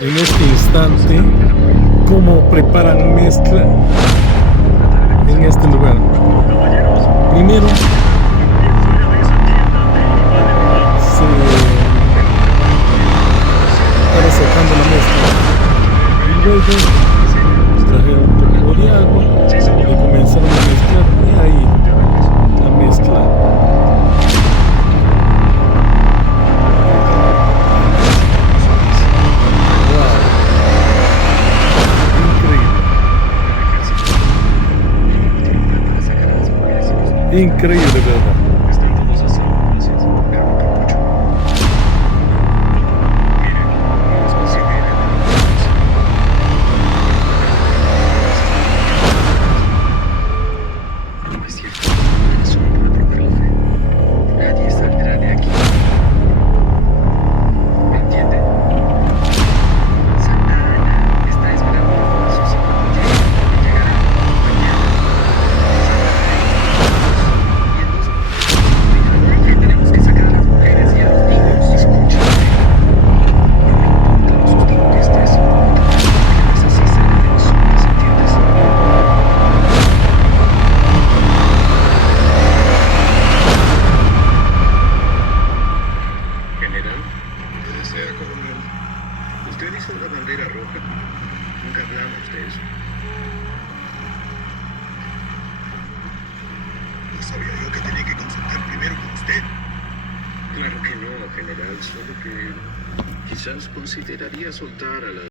en este instante cómo preparan mezcla en este lugar. Primero se estaba sacando la mezcla y luego trajeron un poco de agua y comenzaron a mezclar y ahí la mezcla. Increíble, ¿verdad? Están todos así, gracias, pero no por mucho. Miren, no nos consideren no es cierto, es solo por probar la fe. Nadie saldrá de aquí. ¿Me entienden? Santa Ana está esperando a sus hijos que llegarán mañana. Tenemos que sacar a las mujeres y a los niños. Escúchame. No me importa lo asustado que estés. No es así ser de los hombres, ¿entiendes? General, ¿qué desea, coronel? ¿Usted hizo la bandera roja? Nunca hablamos de eso. No sabía yo que tenía que consultar primero con usted. Claro que no, general, solo que quizás consideraría soltar a la